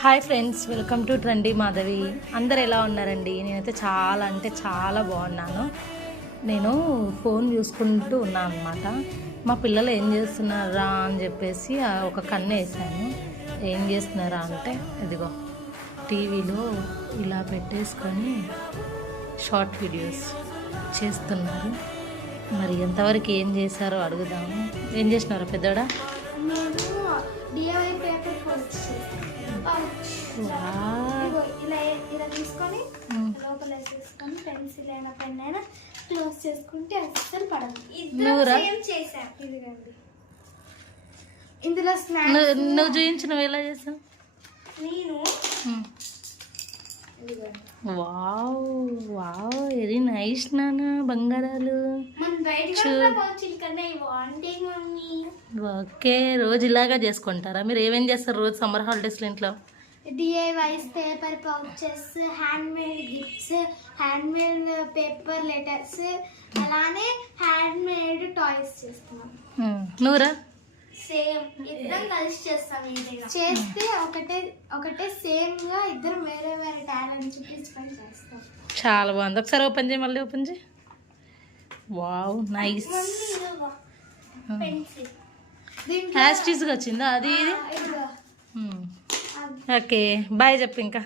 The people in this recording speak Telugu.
Hi friends, welcome to trendy Madhavi. అందరు ఎలా ఉన్నారండి? నేనైతే చాలా అంటే చాలా బాగున్నాను. నేను ఫోన్ చూసుకుంటూ ఉన్నాను అనమాట. మా పిల్లలు ఏం చేస్తున్నారా అని చెప్పేసి ఒక కన్ను వేసాను. ఏం చేస్తున్నారా అంటే ఇదిగో టీవీలో ఇలా పెట్టేసుకొని షార్ట్ వీడియోస్ చేస్తున్నారు. మరి ఎంతవరకు ఏం చేశారో అడుగుదాము. ఏం చేసినారో పెద్దోడా? ఇలా తీసుకొని లోపల వేసేసుకొని పెన్సిల్ అయినా పెన్ అయినా క్లోజ్ చేసుకుంటే అస్సలు పడదు. ఇందులో నువ్వు చూపించు, నువ్వు ఎలా చేసావు? నేను వావ్ వావ్, వెరీ నైస్ నాన్న. బంగారాలు ఓకే. రోజు ఇలాగా చేసుకుంటారా మీరు? ఏమేం చేస్తారు రోజు సమ్మర్ హాలిడేస్లో ఇంట్లో? DIYs, paper pouches, hand made gifts, hand made paper letters, అలానే హ్యాండ్ మేడ్ టాయ్స్ చేస్తున్నాం. నువ్వురా? సేమ్ ఇద్దరం కలిసి చేస్తాం. చేస్తే ఒకటే సేమ్ గా ఇద్దరు వేరే వేరే టాలెంట్ చూపించుకొని చేస్తాం. చాలా బాగుంది. ఒకసారి ఓపెన్ చేయి, మళ్ళీ ఓపెన్ చేయి. Wow nice. యాస్టీస్గా వచ్చిందా అది? ఇది ఓకే. బాయ్ చెప్పు ఇంకా.